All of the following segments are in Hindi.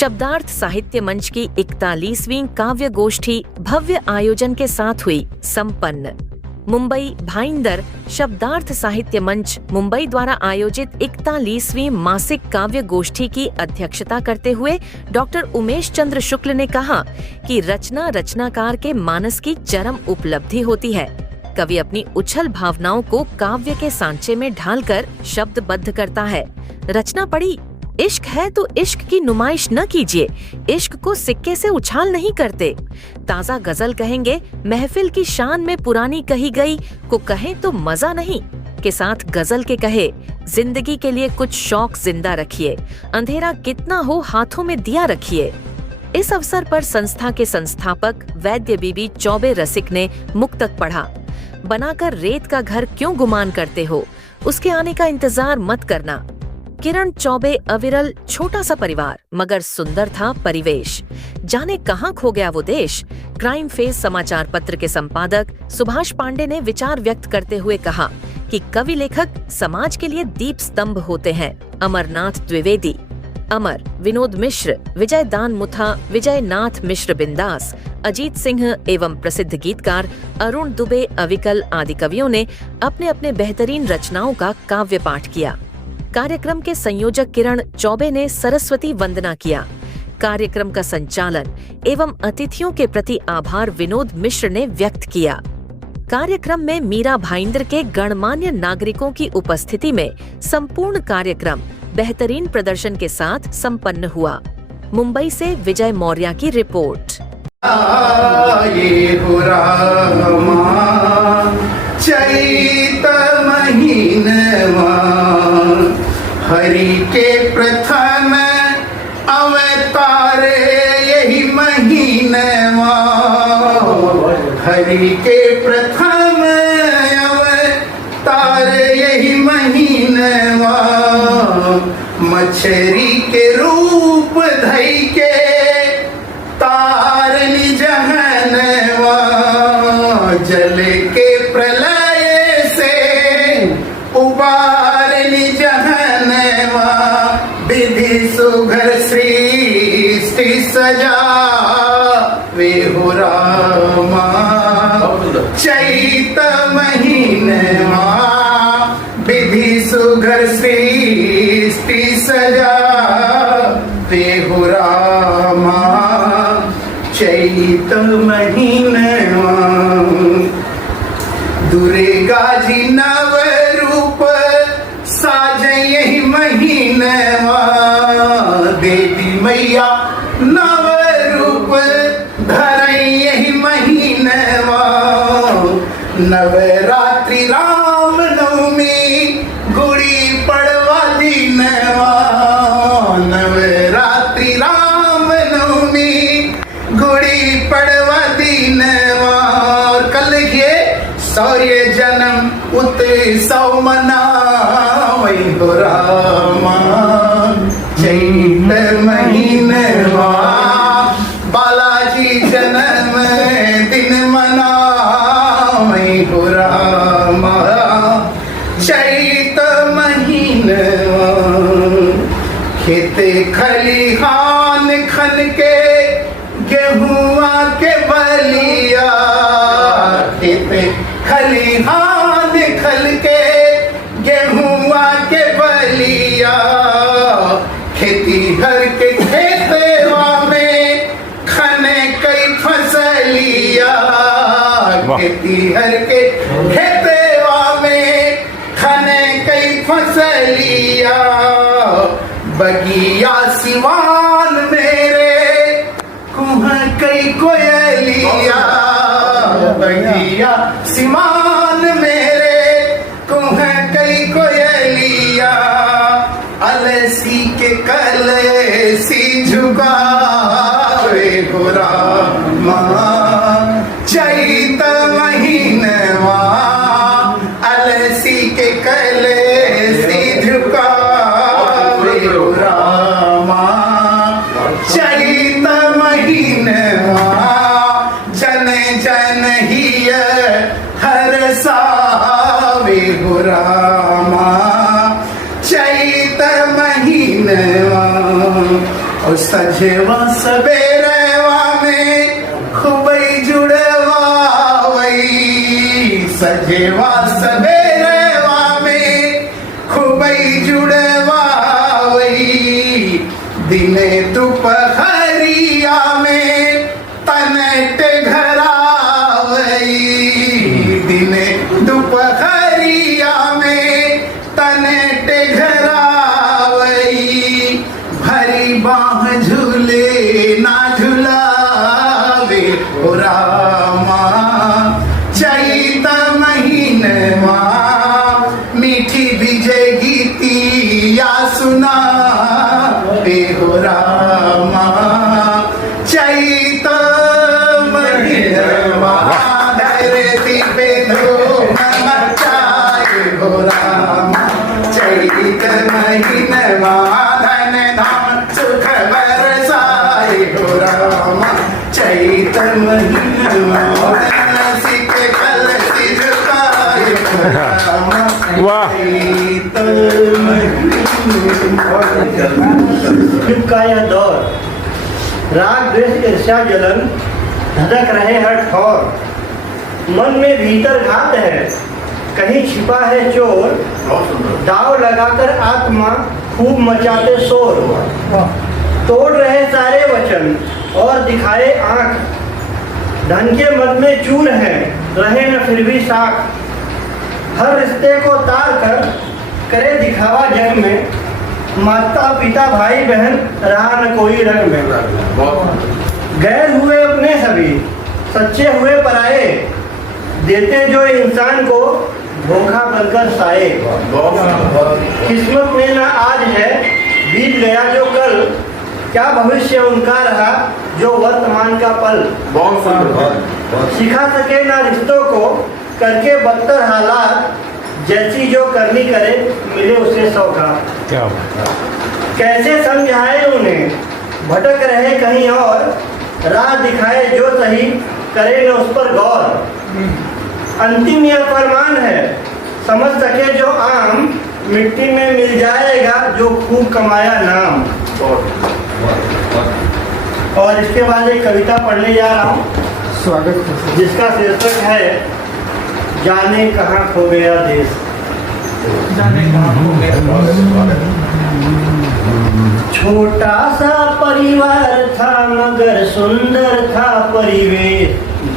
शब्दार्थ साहित्य मंच की 41वीं काव्य गोष्ठी भव्य आयोजन के साथ हुई संपन्न। मुंबई भाईंदर शब्दार्थ साहित्य मंच मुंबई द्वारा आयोजित 41वीं मासिक काव्य गोष्ठी की अध्यक्षता करते हुए डॉक्टर उमेश चंद्र शुक्ल ने कहा कि रचना रचनाकार के मानस की चरम उपलब्धि होती है। कवि अपनी उछल भावनाओं को काव्य के सांचे में ढालकर शब्दबद्ध करता है। रचना पढ़ी, इश्क है तो इश्क की नुमाइश न कीजिए, इश्क को सिक्के से उछाल नहीं करते। ताजा गजल कहेंगे, महफिल की शान में पुरानी कही गई को कहें तो मजा नहीं के साथ गजल के कहे, जिंदगी के लिए कुछ शौक जिंदा रखिए, अंधेरा कितना हो हाथों में दिया रखिए। इस अवसर पर संस्था के संस्थापक वैद्य बीबी चौबे रसिक ने मुक्तक पढ़ा। बनाकर रेत का घर क्यों गुमान करते हो, उसके आने का इंतजार मत करना। किरण चौबे अविरल छोटा सा परिवार मगर सुंदर था परिवेश, जाने कहाँ खो गया वो देश। क्राइम फेस समाचार पत्र के संपादक सुभाष पांडे ने विचार व्यक्त करते हुए कहा कि कवि लेखक समाज के लिए दीप स्तंभ होते हैं। अमरनाथ द्विवेदी, अमर, विनोद मिश्र, विजय दान मुथा, विजय नाथ मिश्र बिंदास, अजीत सिंह एवं प्रसिद्ध गीतकार अरुण दुबे अविकल आदि कवियों ने अपने अपने बेहतरीन रचनाओं का काव्य पाठ किया। कार्यक्रम के संयोजक किरण चौबे ने सरस्वती वंदना किया। कार्यक्रम का संचालन एवं अतिथियों के प्रति आभार विनोद मिश्र ने व्यक्त किया। कार्यक्रम में मीरा भाईंदर के गणमान्य नागरिकों की उपस्थिति में संपूर्ण कार्यक्रम बेहतरीन प्रदर्शन के साथ संपन्न हुआ। मुंबई से विजय मौर्य की रिपोर्ट। चैत महीनवा हरि के प्रथम अवतार यही महीनवा, हरि के प्रथम अवतार यही महीनवा, मछरी के रूप धई के तारन जहनवा, जल के प्रलय से उबारन जहनवा, विधि सुघर सृष्टि सजा वे हो रामा। चैत महीनवा विधि सुघर सृष्टि सजा वे हो रामा। चैत महीनवा दुर्गा जी नव रूप साजे यही महीनवा, देवी मैया नव रूप धरई यही महीनवा, नवरात्रि राम नवमी गुड़ी पड़वा दीनवा, नवरात्रि राम नवमी गुड़ी पड़वा दीनवा। और कल ये सौर्य जन्म उत्सव मनावई हो रामा। चैत महीनवा बालाजी जन्म दिन मनावई हो रामा। चैत महीनवा खेते खलिहान खन के गेहुआ के बलिया, खेते खलिहान खल के गेहुआ के बलिया, खेती हर के खेतवा में खने कई फसलिया, खेती हर के खेतवा में खने कई फसलिया, बगिया सिवान मेरे कुह कई कोयलिया, बगिया सिमान मेरे कुह कई कोयलिया, अलसी के कलसी झुकावे हो रामा। चैत महीनवा अलसी के कलसी झुकावे हो रामा। चैत महीनवा जन जन हिय हर सावे हो रामा। चैत महीनवा ओ सजेवा सवेरेवा में खूबई जुड़वा वही, सजेवा सवेरेवा में खूबई जुड़वा वही, दिने दोपहरिया में तनट घरा वही, दिने दोपहरिया में तनट घरा वही, भरी बाह झूले ना झुलावे ओ रामा, चैत महीनवा मीठी विजय गीतिया सुना हो रामा, चैत महीनवा धरती पे धूम मचाए हो रामा, चैत महीनवा धन धाम सुख बरसाए हो रामा, चैत महीनवा सिक कलसी झुकाए हो रामा, चैत युग का यह दौर, राग द्वेष ईर्ष्या जलन धधक रहे हर ठौर, मन में भीतर घात है कहीं छिपा है चोर, दाव लगाकर आत्मा खूब मचाते शोर, तोड़ रहे सारे वचन और दिखाए आंख, धन के मद में चूर है रहे न फिर भी साख, हर रिश्ते को तार कर करे दिखावा जग में, माता पिता भाई बहन रहा न कोई रंग में, गैर हुए अपने सभी सच्चे हुए पराए, देते जो इंसान को धोखा बनकर साए, किस्मत में ना आज है बीत गया जो कल, क्या भविष्य उनका रहा जो वर्तमान का पल, सिखा सके ना रिश्तों को करके बदतर हालात, जैसी जो करनी करे मिले उसे सौगात, कैसे समझाए उन्हें भटक रहे कहीं और, राह दिखाए जो सही करे न उस पर गौर, अंतिम यह फरमान है समझ सके जो आम, मिट्टी में मिल जाएगा जो खूब कमाया नाम। और इसके बाद एक कविता पढ़ने जा रहा हूँ, स्वागत, जिसका शीर्षक है जाने कहाँ खो गया देश। छोटा सा परिवार था मगर सुंदर था परिवेश,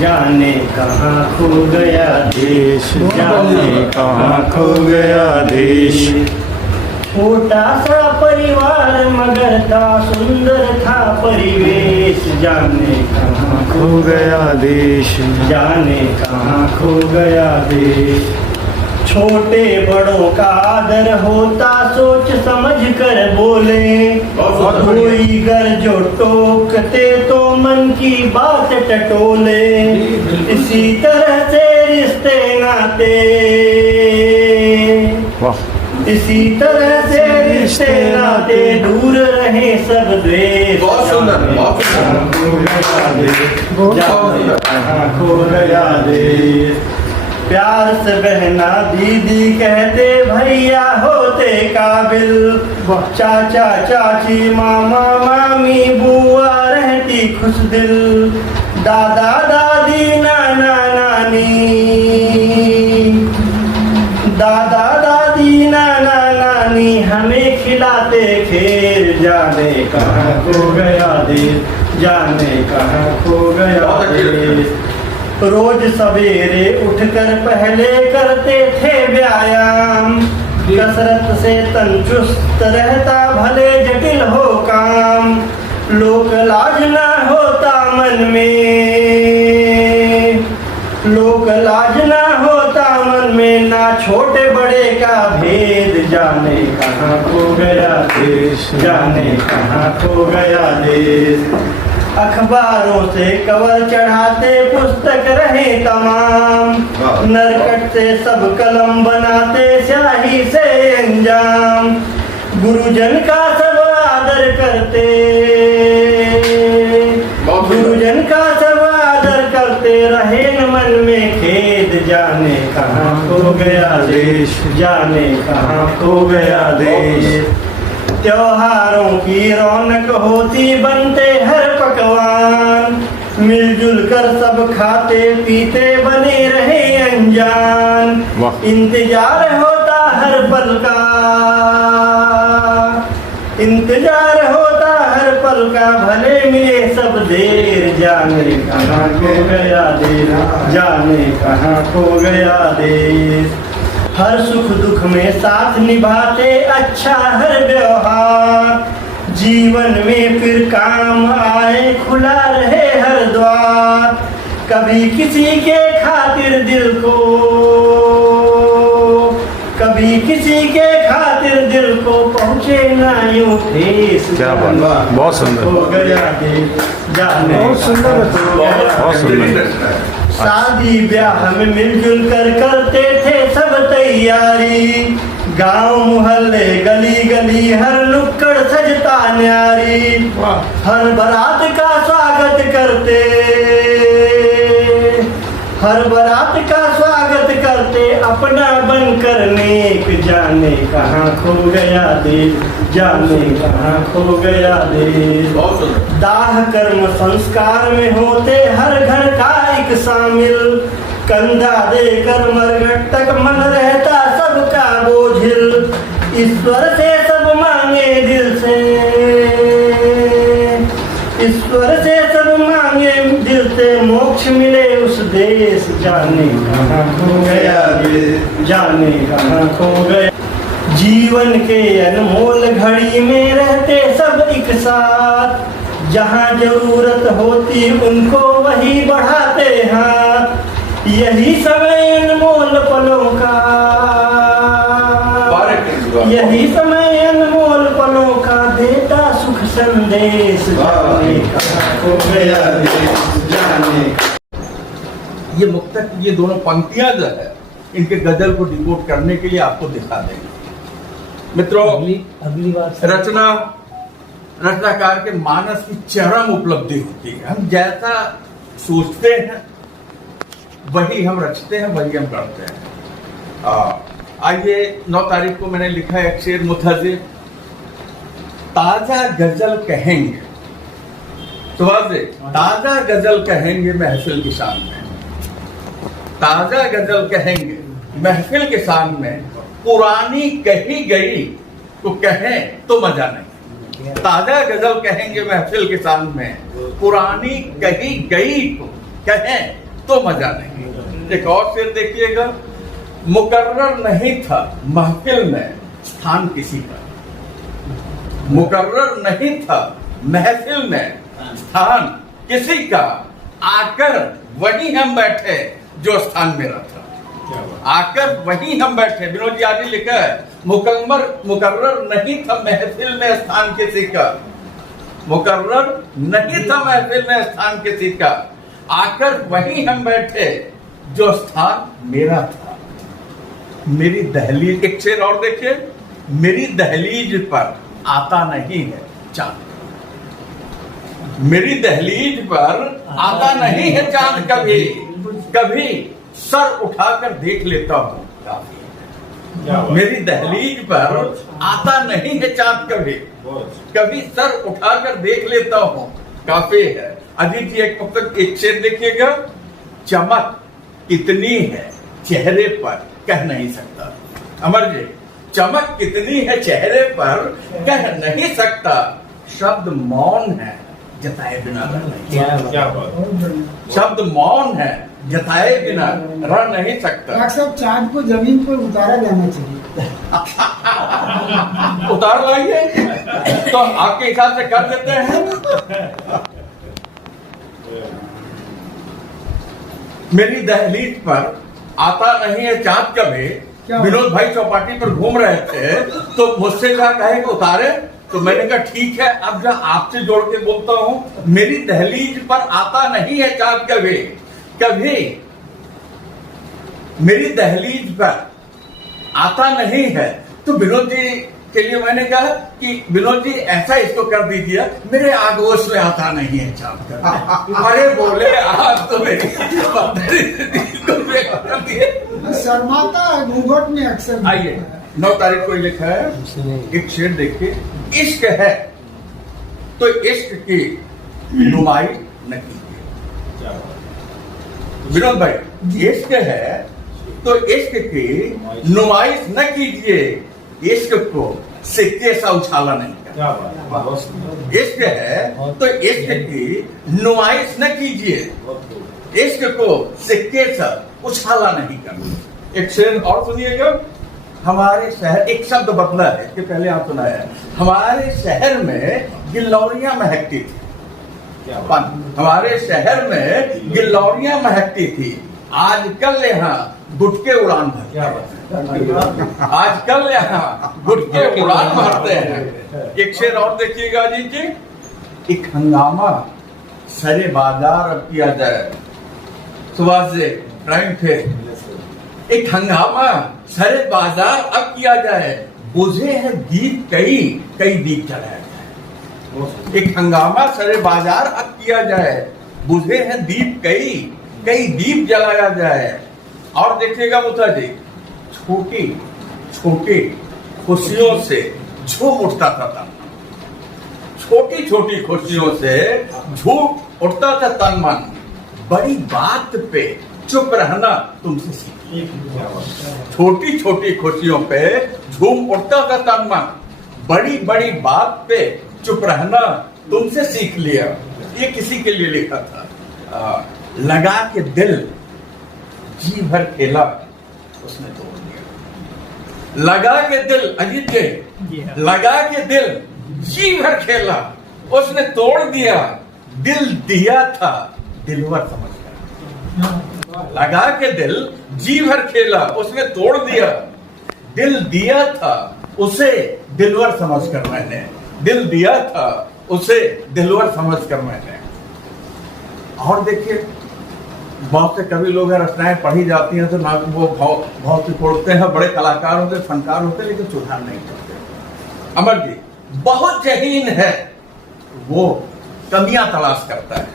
जाने कहाँ खो गया देश, जाने कहाँ खो गया देश। छोटा सा परिवार मगर था सुंदर था परिवेश, जाने कहाँ खो गया देश, जाने कहाँ खो गया देश। छोटे बड़ों का आदर होता सोच समझ कर बोले, कोई गर जो टोकते तो मन की बात टटोले, इसी तरह से रिश्ते नाते, इसी तरह से रिश्ते नाते दूर रहे सब द्वेष, खो गया देश। प्यार से बहना दीदी कहते भैया होते काबिल, चाचा चाची मामा मामी बुआ रहती खुश दिल, दादा दादी नाना नानी, दादा दादी नाना नानी हमें खिलाते खेल, जाने कहाँ खो गया देश, जाने कहाँ खो गया देश। रोज सवेरे उठकर पहले करते थे व्यायाम, कसरत से तंदुरुस्त रहता भले जटिल हो काम, लोक लाज ना होता मन में, लोक लाज ना होता मन में, ना छोटे बड़े का भेद, जाने कहाँ खो गया देश, जाने कहाँ खो गया देश। अखबारों से कवर चढ़ाते पुस्तक रहे तमाम, नरकट से सब कलम बनाते स्याही से अंजाम, गुरुजन का सब आदर करते, गुरुजन का सब आदर करते रहे न मन में खेद, जाने कहाँ खो गया देश, जाने कहाँ खो गया देश। त्योहारों की रौनक होती, बनते हर पकवान, मिलजुल कर सब खाते पीते बने रहे अनजान। वाह। इंतजार होता हर पल का, इंतजार होता हर पल का, भले मिले सब देर, जाने कहाँ खो गया देश, जाने कहाँ खो गया देश। हर सुख दुख में साथ निभाते, अच्छा हर व्यवहार, जीवन में फिर काम आए, खुला रहे हर द्वार। कभी किसी के खातिर दिल को, कभी किसी के खातिर दिल को पहुँचे ना यूं ठेस। क्या बात, बहुत सुंदर। हो गया देश, जाने बहुत सुंदर, बहुत सुंदर। शादी ब्याह में मिलजुल कर करते थे सब तैयारी, गांव मोहल्ले गली गली हर नुक्कड़ सजता न्यारी। हर बारात का स्वागत करते, हर बारात का स्वागत करते, अपना बनकर नेक, जाने कहाँ खो गया देश, जाने कहाँ खो गया देश। दाह कर्म संस्कार में होते हर घर का एक शामिल, कंधा देकर मरघट तक मन रहता सबका बोझिल। ईश्वर से सब मांगे दिल से, ईश्वर से सब मांगे दिल से, मोक्ष मिले उस देश, जाने कहाँ खो गया देश, जाने कहाँ खो गया। जीवन के अनमोल घड़ी में रहते सब एक साथ, जहाँ जरूरत होती उनको वही बढ़ाते हाथ। यही समय अनमोल पलों का, यही समय अनमोल पलों का, देता सुख संदेश, जाने कहाँ खो गया देश, जाने। ये मुक्तक, ये दोनों पंक्तियां जो है, इनके गजल को डिकोड करने के लिए आपको दिखा देंगे। मित्रों, अगली बार रचना रचनाकार के मानस की चरम उपलब्धि होती है। हम जैसा सोचते हैं वही हम रचते हैं, वही हम करते हैं। आइए 9 तारीख को मैंने लिखा है एक शेर मुतहज़्ज़िब, ताजा गजल कहेंगे, सुबह से ताजा गजल कहेंगे महफिल के सामने, ताजा गजल कहेंगे महफिल के सामने, पुरानी कही गई तो कहें तो मजा नहीं। ताजा गजल कहेंगे महफिल के सामने, पुरानी कही गई तो कहें तो मजा नहीं। एक और शेर देखिएगा, मुकर्रर नहीं था महफिल में स्थान किसी का, मुकर्रर नहीं था महफिल में स्थान किसी का, आकर वहीं हम बैठे जो स्थान मेरा था, आकर वहीं हम बैठे। विनोद जी आगे लिखा है, मुकर्रर नहीं था महफिल में स्थान किसी का, मुकर्रर नहीं था महफिल में स्थान किसी का, आकर वहीं हम बैठे जो स्थान मेरा था। मेरी दहलीज, एक शेर और देखिए, मेरी दहलीज पर आता नहीं है चांद, मेरी दहलीज पर आता नहीं है चांद, कभी कभी सर उठाकर देख लेता हूँ काफी। मेरी दहलीज पर आता नहीं है चांद, कभी कभी सर उठाकर देख लेता हूँ काफी है। अजीत जी एक शेर देखिएगा, चमक कितनी है चेहरे पर कह नहीं सकता। अमर जी, चमक कितनी है चेहरे पर कह नहीं सकता, शब्द मौन है जताए बिना रह नहीं, शब्द मौन है जताए बिना रह नहीं सकता। डॉक्टर साहब, चांद को जमीन पर उतारा जाना चाहिए। उतार लाइए तो आपके हिसाब से कर लेते हैं। मेरी दहलीज पर आता नहीं है चांद, कभी विनोद भाई चौपाटी पर घूम रहे थे तो मुझसे क्या कहे कि उतारे, तो मैंने कहा ठीक है, अब जब आपसे जोड़ के बोलता हूं, मेरी दहलीज पर आता नहीं है चांद, कभी कभी मेरी दहलीज पर आता नहीं है। तो विनोद जी के लिए मैंने कहा कि विनोद जी ऐसा इसको कर दीजिए, मेरे आगोश में आता नहीं है चांद। अरे बोले आप तो मेरी कर दिए। शर्माता घूंघट में अक्सर। आइए 9 तारीख को लिखा है, एक शेर देखिए, इश्क है तो इश्क की नुमाइश न कीजिए। विनोद भाई, इश्क है तो इश्क की नुमाइश न कीजिए, इश्क को सिक्के सा उछाला नहीं करना। इश्क है तो इश्क की नुमाइश न कीजिए, इश्क को सिक्के सा उछाला नहीं करना। एक शेर और सुनिएगा। हमारे शहर, एक शब्द बदला है, इसके पहले आप सुनाया है, हमारे शहर में गिल्लौरियां महकती थी। हमारे शहर में गिल्लौरियां महकती थी, आजकल यहाँ गुटके उड़ान भरते हैं। आजकल यहाँ गुटके उड़ान भरते हैं। एक शेर और देखिएगा अजीत जी। एक हंगामा सरे बाजार अब किया जाए, सुभाष जी टाइम थे। एक हंगामा सरे बाजार अब किया जाए, बुझे हैं दीप कई कई दीप जलाया जाए। एक हंगामा सरे बाजार अब किया जाए, बुझे हैं दीप कई कई दीप जलाया जाए। और देखिएगा मुथा जी, छोटी छोटी खुशियों से झूम उठता था तन। छोटी छोटी खुशियों से झूम उठता था तन मन, बड़ी बात पे चुप रहना तुमसे सीखिए। छोटी छोटी खुशियों पे झूम उठता था तन मन, बड़ी बड़ी बात पे चुप रहना तुमसे सीख लिया। ये किसी के लिए लिखा था। लगा के दिल जी भर खेला, उसने तोड़ दिया। लगा के दिल, अजीत जी, लगा के दिल जी भर खेला, उसने तोड़ दिया। दिल दिया था दिलवर समझ कर। लगा के दिल जी भर खेला, उसने तोड़ दिया। दिल दिया था उसे दिलवर समझ कर मैंने, दिल दिया था उसे दिलवर समझ कर मैंने। और देखिए, बहुत से कवि लोग रचनाएं पढ़ी जाती हैं तो ना वो बहुत से तोड़ते हैं, बड़े कलाकार होते, फनकार होते, लेकिन सुधार नहीं करते। अमर जी, बहुत जहीन है वो कमियां तलाश करता है।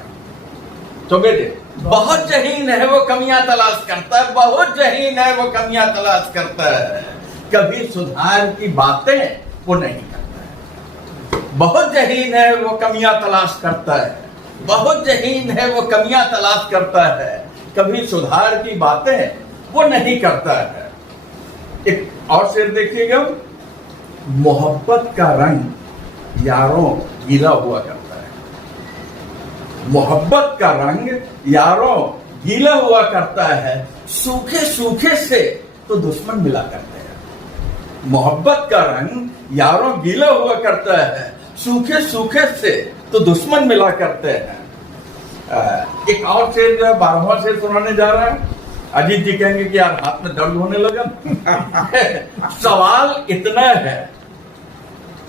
तो बेटे, बहुत जहीन है वो कमियां तलाश करता है, बहुत जहीन है वो कमियां तलाश करता है, कभी सुधार की बातें वो नहीं करता है। बहुत जहीन है वो कमियां तलाश करता है, बहुत जहीन है वो कमियां तलाश करता है, कभी सुधार की बातें वो नहीं करता है। एक और शेर देखिएगा। मोहब्बत का रंग यारों गीला हुआ करता है। मोहब्बत का रंग यारों गीला हुआ करता है, सूखे सूखे से तो दुश्मन मिला करते हैं। मोहब्बत का रंग यारों गीला हुआ करता है, सूखे सूखे से तो दुश्मन मिला करते हैं। एक और शेर जो है, 12वां शेर सुनाने जा रहा है। अजीत जी कहेंगे कि यार हाथ में दर्द होने लगा। सवाल इतना है,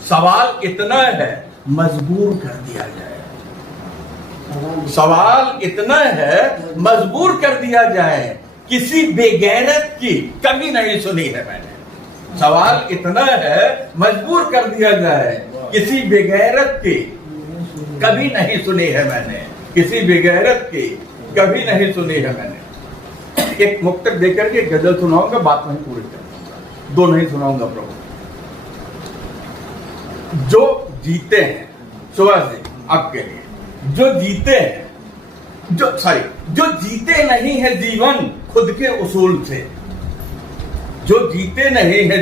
सवाल इतना है, मजबूर कर दिया जाए। सवाल इतना है, मजबूर कर दिया जाए, किसी बेगैरत की कभी नहीं सुनी है मैंने। सवाल इतना है, मजबूर कर दिया जाए, किसी बेगैरत की कभी नहीं सुनी है मैंने, किसी बेगैरत की कभी नहीं सुनी है मैंने। एक मुक्तक देकर के गजल सुनाऊंगा, बात वहीं पूरी करूंगा, दो नहीं सुनाऊंगा प्रभु। जो जीते हैं, सुभाष जी आपके लिए, जो जीते हैं, जो जीते नहीं है जीवन खुद के उसूल से, जो जीते नहीं है